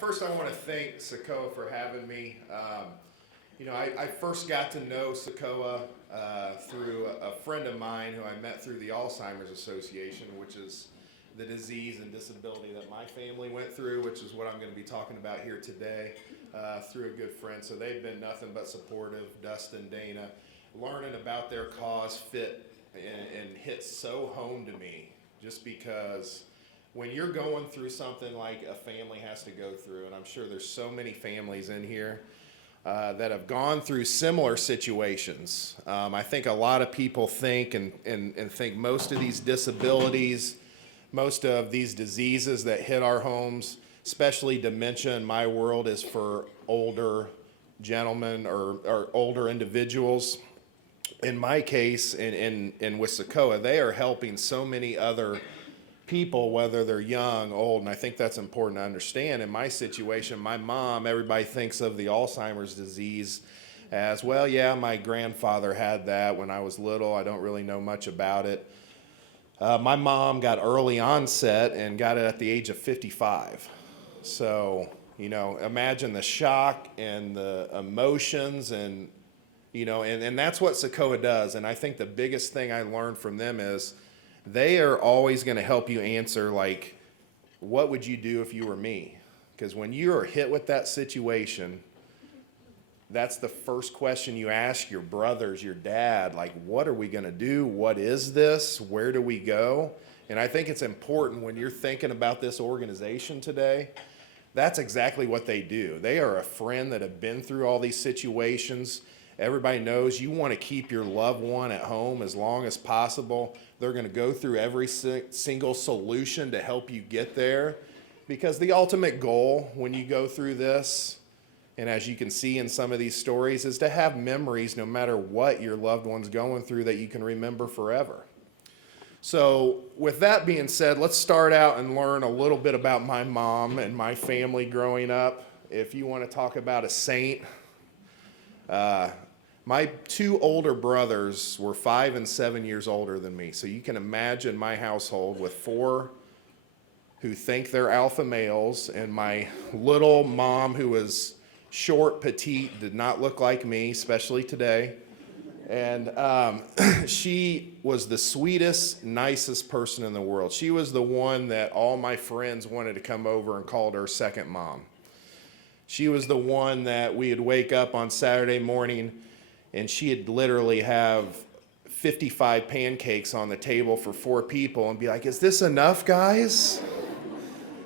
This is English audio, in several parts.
First, I want to thank CICOA for having me. I first got to know CICOA through a friend of mine who I met through the Alzheimer's Association, which is the disease and disability that my family went through, which is what I'm going to be talking about here today, through a good friend. So they've been nothing but supportive, Dustin, Dana. Learning about their cause fit and hit so home to me, just because when you're going through something like a family has to go through, and I'm sure there's so many families in here that have gone through similar situations. I think a lot of people think and think most of these disabilities, most of these diseases that hit our homes, especially dementia in my world, is for older gentlemen or older individuals. In my case, and with CICOA, they are helping so many other people, whether they're young, old, and I think that's important to understand. In my situation, my mom, everybody thinks of the Alzheimer's disease as, well, yeah, my grandfather had that when I was little. I don't really know much about it. My mom got early onset and got it at the age of 55. So, imagine the shock and the emotions and that's what CICOA does. And I think the biggest thing I learned from them is they are always going to help you answer, like, what would you do if you were me? Because when you are hit with that situation, that's the first question you ask your brothers, your dad, like, what are we going to do? What is this? Where do we go? And I think it's important when you're thinking about this organization today, that's exactly what they do. They are a friend that have been through all these situations. Everybody knows you want to keep your loved one at home as long as possible. They're going to go through every single solution to help you get there, because the ultimate goal when you go through this, and as you can see in some of these stories, is to have memories no matter what your loved one's going through that you can remember forever. So with that being said, let's start out and learn a little bit about my mom and my family growing up. If you want to talk about a saint, my two older brothers were 5 and 7 years older than me. So you can imagine my household with 4 who think they're alpha males, and my little mom who was short, petite, did not look like me, especially today. And she was the sweetest, nicest person in the world. She was the one that all my friends wanted to come over and called her second mom. She was the one that we would wake up on Saturday morning and she'd literally have 55 pancakes on the table for 4 people and be like, is this enough, guys?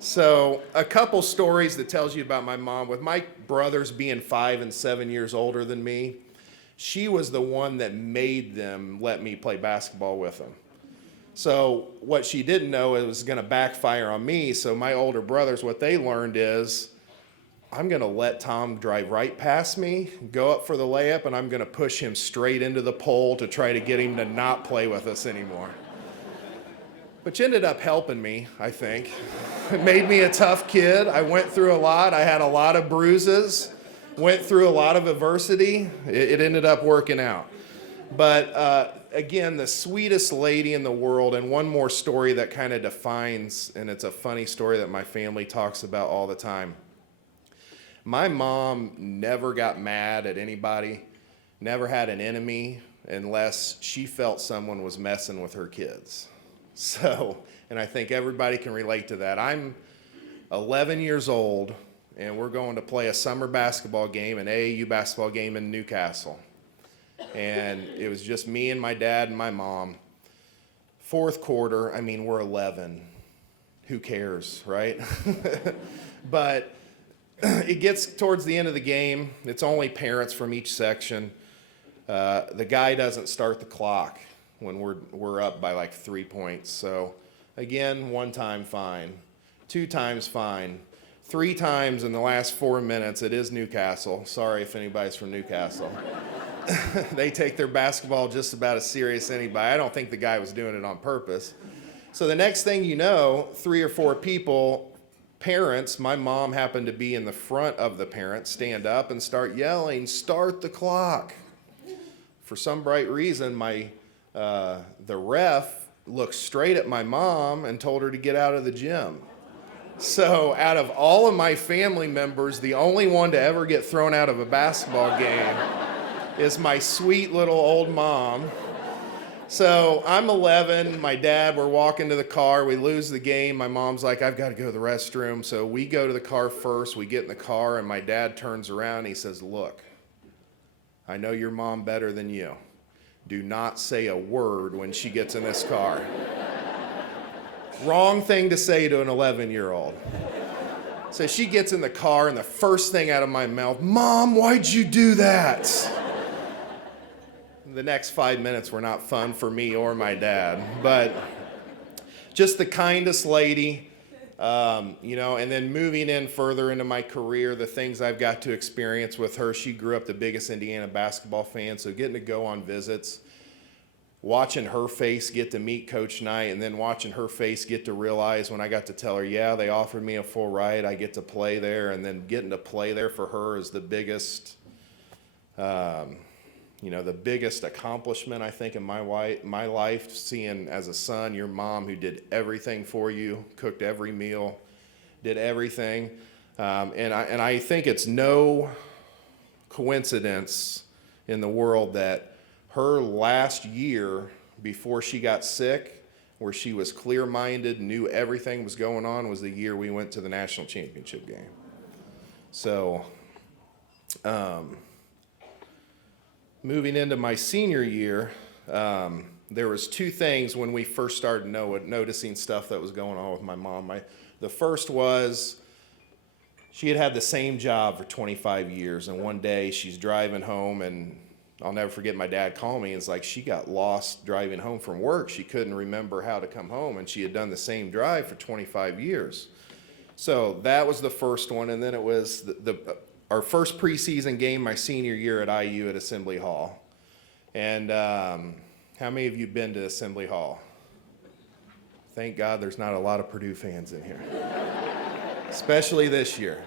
So a couple stories that tells you about my mom. With my brothers being 5 and 7 years older than me, she was the one that made them let me play basketball with them. So what she didn't know, it was going to backfire on me. So my older brothers, what they learned is, I'm going to let Tom drive right past me, go up for the layup, and I'm going to push him straight into the pole to try to get him to not play with us anymore. Which ended up helping me, I think. It made me a tough kid. I went through a lot. I had a lot of bruises, went through a lot of adversity. It ended up working out. But again, the sweetest lady in the world, and one more story that kind of defines, and it's a funny story that my family talks about all the time. My mom never got mad at anybody, never had an enemy unless she felt someone was messing with her kids. So, and I think everybody can relate to that. I'm 11 years old, and we're going to play a summer basketball game, an AAU basketball game in Newcastle. And it was just me and my dad and my mom. Fourth quarter, we're 11. Who cares, right? But it gets towards the end of the game. It's only parents from each section. The guy doesn't start the clock when we're up by like 3 points. So again, 1 time fine, 2 times fine, 3 times in the last 4 minutes. It is Newcastle. Sorry if anybody's from Newcastle. They take their basketball just about as serious as anybody. I don't think the guy was doing it on purpose. So the next thing you know, 3 or 4 people, parents, my mom happened to be in the front of the parents, stand up and start yelling, start the clock. For some bright reason, the ref looked straight at my mom and told her to get out of the gym. So out of all of my family members, the only one to ever get thrown out of a basketball game is my sweet little old mom. So I'm 11, my dad, we're walking to the car, we lose the game. My mom's like, I've got to go to the restroom. So we go to the car first, we get in the car, and my dad turns around and he says, look, I know your mom better than you. Do not say a word when she gets in this car. Wrong thing to say to an 11-year-old. So she gets in the car, and the first thing out of my mouth, Mom, why'd you do that? The next 5 minutes were not fun for me or my dad, but just the kindest lady, and then moving in further into my career, the things I've got to experience with her. She grew up the biggest Indiana basketball fan, so getting to go on visits, watching her face get to meet Coach Knight, and then watching her face get to realize when I got to tell her, yeah, they offered me a full ride, I get to play there, and then getting to play there for her is the biggest, the biggest accomplishment, I think, in my life, seeing as a son your mom who did everything for you, cooked every meal, did everything. And I think it's no coincidence in the world that her last year before she got sick, where she was clear-minded, knew everything was going on, was the year we went to the national championship game. So, moving into my senior year, there was two things when we first started noticing stuff that was going on with my mom. The first was she had the same job for 25 years, and one day she's driving home, and I'll never forget my dad calling me. It's like she got lost driving home from work. She couldn't remember how to come home, and she had done the same drive for 25 years. So that was the first one, and then it was our first preseason game my senior year at IU at Assembly Hall. And how many of you been to Assembly Hall? Thank God there's not a lot of Purdue fans in here, especially this year.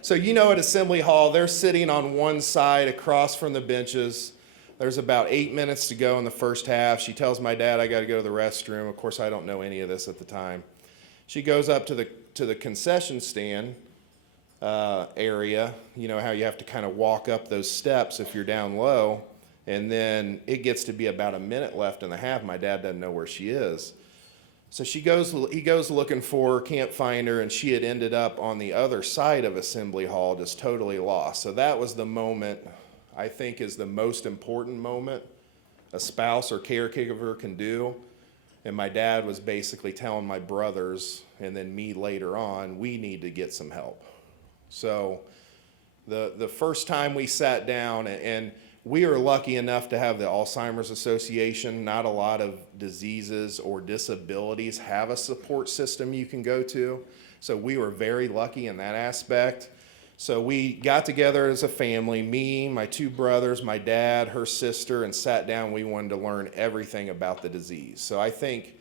So at Assembly Hall, they're sitting on one side across from the benches. There's about 8 minutes to go in the first half. She tells my dad, I got to go to the restroom. Of course, I don't know any of this at the time. She goes up to the concession stand area. You know how you have to kind of walk up those steps if you're down low. And then it gets to be about a minute left in the half. My dad doesn't know where she is. So he goes looking for her, can't find her, and she had ended up on the other side of Assembly Hall, just totally lost. So that was the moment I think is the most important moment a spouse or caregiver can do. And my dad was basically telling my brothers, and then me later on, we need to get some help. So the first time we sat down, and we are lucky enough to have the Alzheimer's Association. Not a lot of diseases or disabilities have a support system you can go to. So we were very lucky in that aspect. So we got together as a family, me, my two brothers, my dad, her sister, and sat down. We wanted to learn everything about the disease. So I think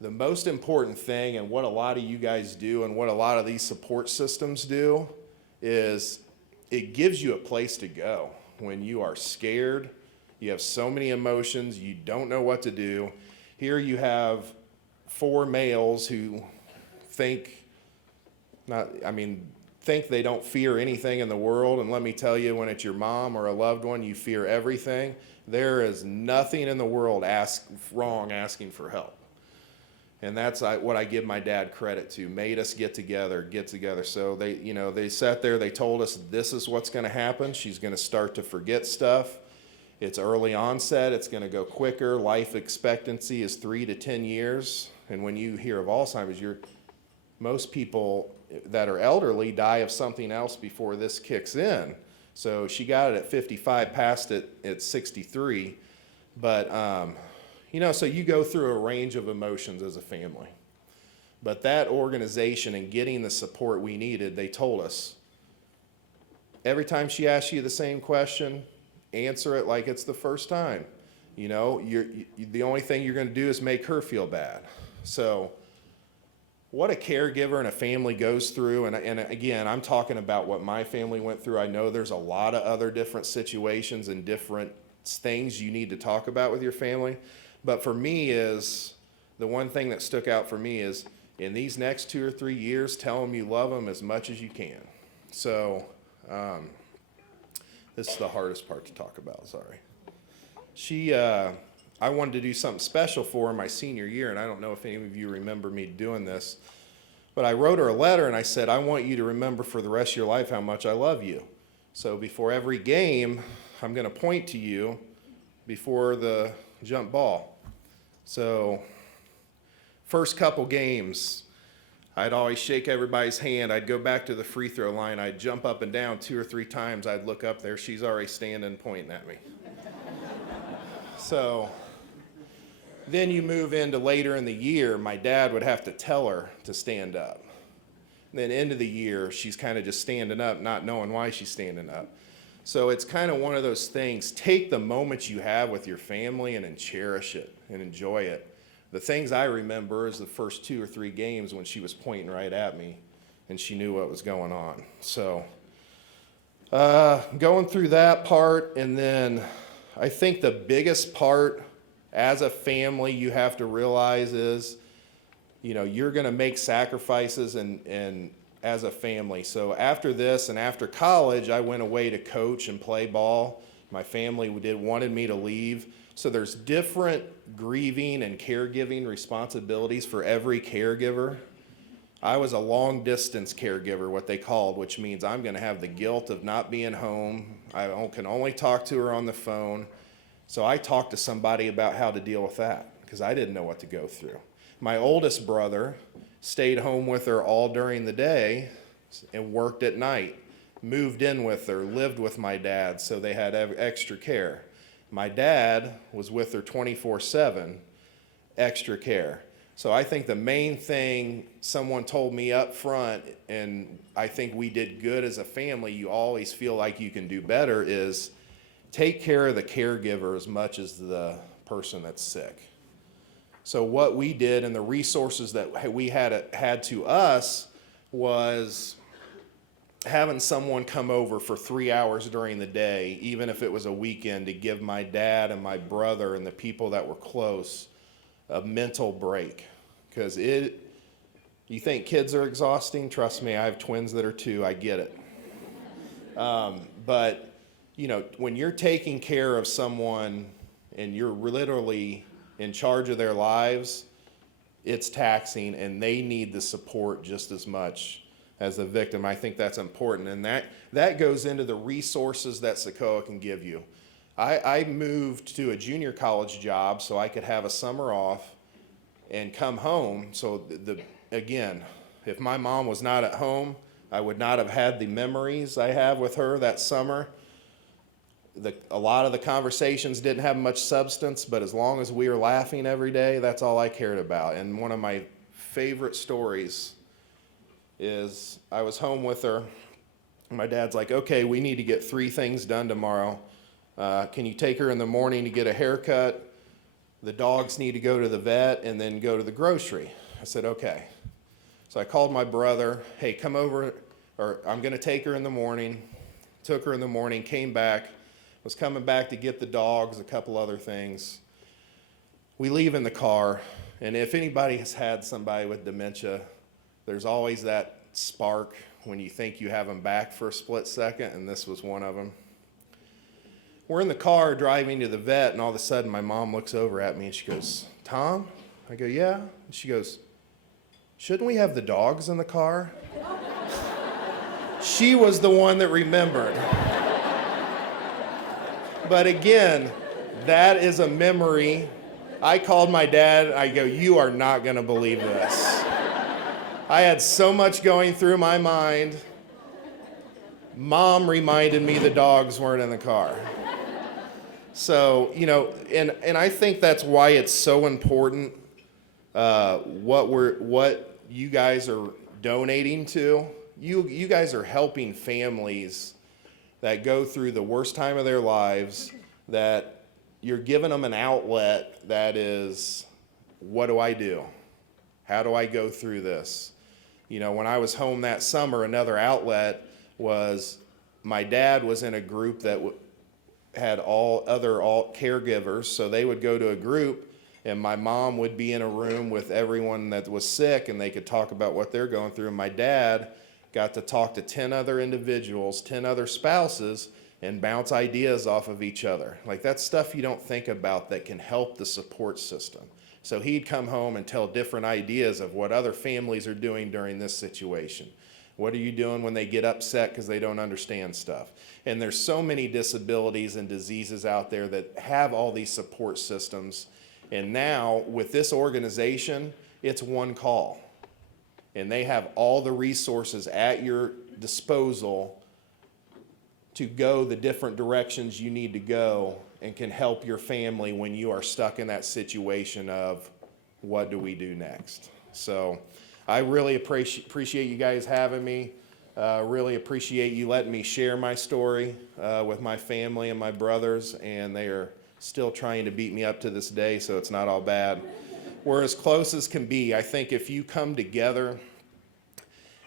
the most important thing, and what a lot of you guys do and what a lot of these support systems do, is it gives you a place to go. When you are scared, you have so many emotions, you don't know what to do. Here you have four males who think they don't fear anything in the world. And let me tell you, when it's your mom or a loved one, you fear everything. There is nothing in the world asking for help. And that's what I give my dad credit to. Made us get together. So they sat there, they told us this is what's going to happen. She's going to start to forget stuff. It's early onset. It's going to go quicker. Life expectancy is 3 to 10 years. And when you hear of Alzheimer's, most people that are elderly die of something else before this kicks in. So she got it at 55, passed it at 63. But so you go through a range of emotions as a family. But that organization and getting the support we needed, they told us, every time she asks you the same question, answer it like it's the first time. The only thing you're going to do is make her feel bad. So what a caregiver and a family goes through, and again, I'm talking about what my family went through. I know there's a lot of other different situations and different things you need to talk about with your family. But for me is the one thing that stuck out for me is in these next 2 or 3 years, tell them you love them as much as you can. So this is the hardest part to talk about, sorry. I wanted to do something special for her my senior year, and I don't know if any of you remember me doing this, but I wrote her a letter and I said, I want you to remember for the rest of your life how much I love you. So before every game, I'm going to point to you before the jump ball. So first couple games, I'd always shake everybody's hand. I'd go back to the free throw line. I'd jump up and down 2 or 3 times. I'd look up there. She's already standing pointing at me. So then you move into later in the year, my dad would have to tell her to stand up. And then end of the year, she's kind of just standing up, not knowing why she's standing up. So it's kind of one of those things. Take the moments you have with your family and cherish it and enjoy it. The things I remember is the first 2 or 3 games when she was pointing right at me and she knew what was going on. So going through that part, and then I think the biggest part as a family you have to realize is, you're going to make sacrifices and as a family. So after this and after college, I went away to coach and play ball. My family wanted me to leave. So there's different grieving and caregiving responsibilities for every caregiver. I was a long distance caregiver, what they called, which means I'm going to have the guilt of not being home. I can only talk to her on the phone. So I talked to somebody about how to deal with that because I didn't know what to go through. My oldest brother stayed home with her all during the day and worked at night, moved in with her, lived with my dad, so they had extra care. My dad was with her 24/7, extra care. So I think the main thing someone told me up front, and I think we did good as a family, you always feel like you can do better, is take care of the caregiver as much as the person that's sick. So what we did and the resources that we had to us was having someone come over for 3 hours during the day, even if it was a weekend, to give my dad and my brother and the people that were close a mental break. Because you think kids are exhausting? Trust me, I have twins that are 2, I get it. But when you're taking care of someone and you're literally in charge of their lives, it's taxing and they need the support just as much as the victim. I think that's important, and that goes into the resources that CICOA can give you. I moved to a junior college job so I could have a summer off and come home. So again, if my mom was not at home, I would not have had the memories I have with her that summer. A lot of the conversations didn't have much substance, but as long as we were laughing every day, that's all I cared about. And one of my favorite stories is I was home with her. My dad's like, okay, we need to get 3 things done tomorrow. Can you take her in the morning to get a haircut? The dogs need to go to the vet and then go to the grocery. I said, okay. So I called my brother, hey, come over, or I'm going to take her in the morning. Took her in the morning, came back. Was coming back to get the dogs, a couple other things. We leave in the car, and if anybody has had somebody with dementia, there's always that spark when you think you have them back for a split second, and this was one of them. We're in the car driving to the vet, and all of a sudden my mom looks over at me and she goes, Tom? I go, yeah. And she goes, shouldn't we have the dogs in the car? She was the one that remembered. But again, that is a memory. I called my dad, I go, you are not gonna believe this. I had so much going through my mind. Mom reminded me the dogs weren't in the car. So, and I think that's why it's so important what you guys are donating to. You guys are helping families that go through the worst time of their lives, that you're giving them an outlet that is, what do I do? How do I go through this? When I was home that summer, another outlet was my dad was in a group that had all caregivers, so they would go to a group And my mom would be in a room with everyone that was sick, and they could talk about what they're going through. And my dad got to talk to 10 other individuals, 10 other spouses, and bounce ideas off of each other. Like, that's stuff you don't think about that can help the support system. So he'd come home and tell different ideas of what other families are doing during this situation. What are you doing when they get upset because they don't understand stuff? And there's so many disabilities and diseases out there that have all these support systems. And now with this organization, it's one call. And they have all the resources at your disposal to go the different directions you need to go, and can help your family when you are stuck in that situation of what do we do next. So I really appreciate you guys having me. Really appreciate you letting me share my story with my family and my brothers, and they are still trying to beat me up to this day, so it's not all bad. We're as close as can be. I think if you come together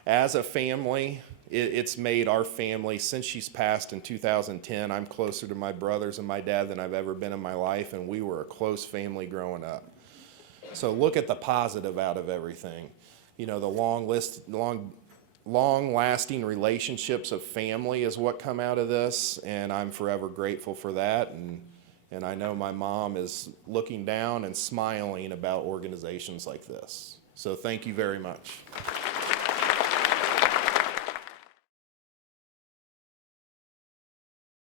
as a family, it's made our family, since she's passed in 2010, I'm closer to my brothers and my dad than I've ever been in my life, and we were a close family growing up. So look at the positive out of everything. You know, the long-lasting relationships of family is what come out of this, and I'm forever grateful for that. And I know my mom is looking down and smiling about organizations like this. So thank you very much.